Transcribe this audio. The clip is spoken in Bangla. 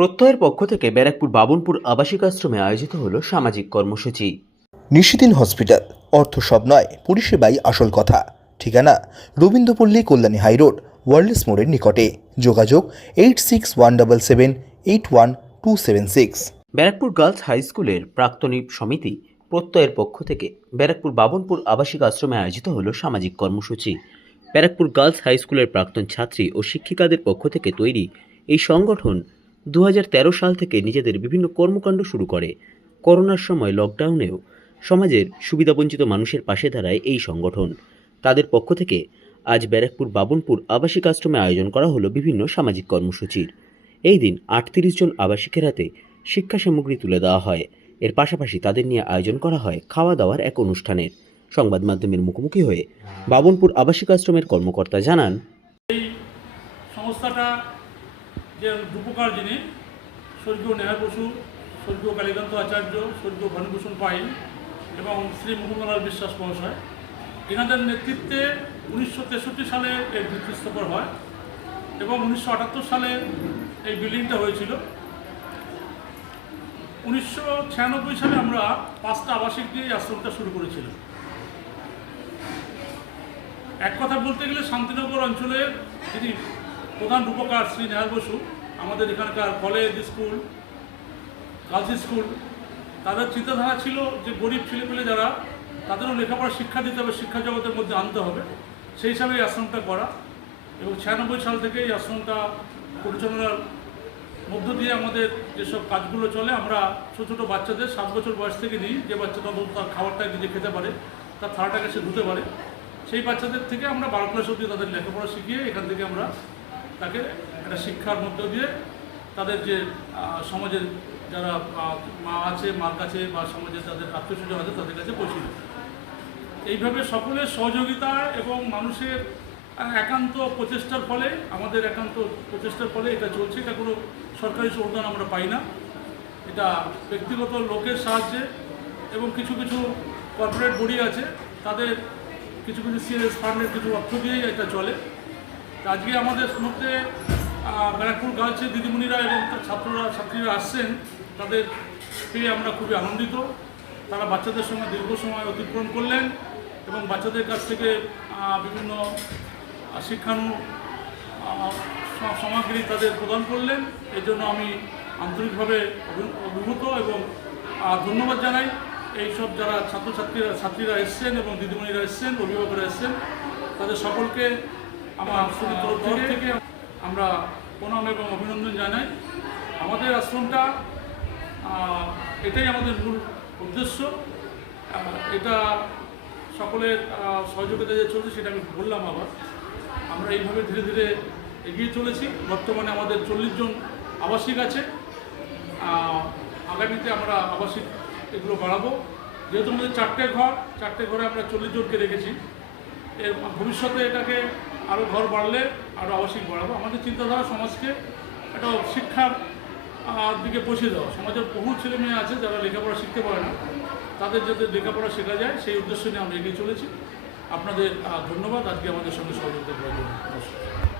প্রত্যয়ের পক্ষ থেকে ব্যারাকপুর বাবনপুর আবাসিক আশ্রমে আয়োজিত হল সামাজিক কর্মসূচি। নিশিদিন হসপিটাল অর্থ সব নয় পরিষেবাই আসল কথা। ঠিকানা রবীন্দ্রপল্লী কল্যাণী হাইরোড ওয়ার্ল্ডস মোড়ের নিকটে। যোগাযোগ eight six one double seven eight one two seven six. Barrackpore girls high স্কুলের প্রাক্তনী সমিতি প্রত্যয়ের পক্ষ থেকে ব্যারাকপুর বাবনপুর আবাসিক আশ্রমে আয়োজিত হল সামাজিক কর্মসূচি। ব্যারাকপুর গার্লস হাই স্কুলের প্রাক্তন ছাত্রী ও শিক্ষিকাদের পক্ষ থেকে তৈরি এই সংগঠন দু হাজার তেরো সাল থেকে নিজেদের বিভিন্ন কর্মকাণ্ড শুরু করে। করোনার সময় লকডাউনেও সমাজের সুবিধাবঞ্চিত মানুষের পাশে দাঁড়ায় এই সংগঠন। তাদের পক্ষ থেকে আজ ব্যারাকপুর বাবনপুর আবাসিক আশ্রমে আয়োজন করা হলো বিভিন্ন সামাজিক কর্মসূচির। এই দিন আটত্রিশ জন আবাসিকের হাতে শিক্ষা সামগ্রী তুলে দেওয়া হয়। এর পাশাপাশি তাদের নিয়ে আয়োজন করা হয় খাওয়া দাওয়ার এক অনুষ্ঠানের। সংবাদ মাধ্যমের মুখোমুখি হয়ে বাবনপুর আবাসিক আশ্রমের কর্মকর্তা জানান সংস্থাটা যে রূপকার যিনি, স্বর্গীয় নেহার বসু, স্বর্গীয় কালীকান্ত আচার্য, স্বর্গীয় ভানুভূষণ পাইন এবং শ্রী মুকুন্দলাল বিশ্বাস মহাশয় এনাদের নেতৃত্বে উনিশশো তেষট্টি সালে এর ভিত্তিস্থাপন হয় এবং উনিশশো আটাত্তর সালে এই বিল্ডিংটা হয়েছিল। উনিশশো ছিয়ানব্বই সালে আমরা পাঁচটা আবাসিক দিয়ে আশ্রমটা শুরু করেছিলাম। এক কথা বলতে গেলে শান্তিনগর অঞ্চলের যিনি প্রধান রূপকার শ্রী নেহাল বসু, আমাদের এখানকার কলেজ স্কুল গার্লস স্কুল তাদের চিন্তাধারা ছিল যে গরিব ছেলেপেলে যারা, তাদেরও লেখাপড়া শিক্ষা দিতে হবে, শিক্ষা জগতের মধ্যে আনতে হবে। সেই হিসাবে এই আশ্রমটা করা এবং ছিয়ানব্বই সাল থেকে এই আশ্রমটা পরিচালনার মধ্য দিয়ে আমাদের যেসব কাজগুলো চলে, আমরা ছোটো ছোটো বাচ্চাদের সাত বছর বয়স থেকে নিই, যে বাচ্চাটা তার খাবারটা নিজে খেতে পারে, তার থালাটাকে সে ধুতে পারে। সেই বাচ্চাদের থেকে আমরা বারো ক্লাস অবধি তাদের লেখাপড়া শিখিয়ে এখান থেকে আমরা তাকে একটা শিক্ষার মধ্য দিয়ে তাদের যে সমাজের যারা মা আছে, মার কাছে বা সমাজের যাদের আত্মীয় আছে, তাদের কাছে পৌঁছে। এইভাবে সকলের সহযোগিতা এবং মানুষের একান্ত প্রচেষ্টার ফলে, আমাদের একান্ত প্রচেষ্টার ফলে এটা চলছে। এটা কোনো সরকারি অনুদান আমরা পাই না। এটা ব্যক্তিগত লোকের সাহায্যে এবং কিছু কিছু কর্পোরেট বডি আছে, তাদের কিছু কিছু সিএস ফান্ডের কিছু অর্থ দিয়েই এটা চলে। আজকে আমাদের মধ্যে ব্যারাকপুর গার্লসের দিদিমণিরা এবং তার ছাত্ররা, ছাত্রীরা আসছেন। তাদের পেয়ে আমরা খুবই আনন্দিত। তারা বাচ্চাদের সঙ্গে দীর্ঘ সময় অতিক্রম করলেন এবং বাচ্চাদের কাছ থেকে বিভিন্ন শিক্ষানু সামগ্রী তাদের প্রদান করলেন। এই জন্য আমি আন্তরিকভাবে অভি- অভিভূত এবং ধন্যবাদ জানাই। এই সব যারা ছাত্রছাত্রীরা, ছাত্রীরা এসছেন এবং দিদিমণিরা এসছেন, অভিভাবকরা এসছেন, তাদের সকলকে আমার তরফ থেকে আমরা প্রণাম এবং অভিনন্দন জানাই। আমাদের আশ্রমটা এটাই আমাদের মূল উদ্দেশ্য। এটা সকলের সহযোগিতা যে চলছে সেটা আমি বললাম আবার। আমরা এইভাবে ধীরে ধীরে এগিয়ে চলেছি। বর্তমানে আমাদের চল্লিশ জন আবাসিক আছে। আগামীতে আমরা আবাসিক এগুলো বাড়াবো। যেহেতু আমাদের চারটে ঘর চারটে ঘরে আমরা চল্লিশ জনকে রেখেছি। এর ভবিষ্যতে এটাকে আরও ঘর বাড়লে আরও আবাসিক বাড়াবো। আমাদের চিন্তাধারা সমাজকে একটা শিক্ষার দিকে পৌঁছে দেওয়া। সমাজের বহু ছেলে মেয়ে আছে যারা লেখাপড়া শিখতে পারে না। তাদের যাতে লেখাপড়া শেখা যায়, সেই উদ্দেশ্য নিয়ে আমরা এগিয়ে চলেছি। আপনাদের ধন্যবাদ। আজকে আমাদের সঙ্গে সহযোগিতা করার জন্য। নমস্কার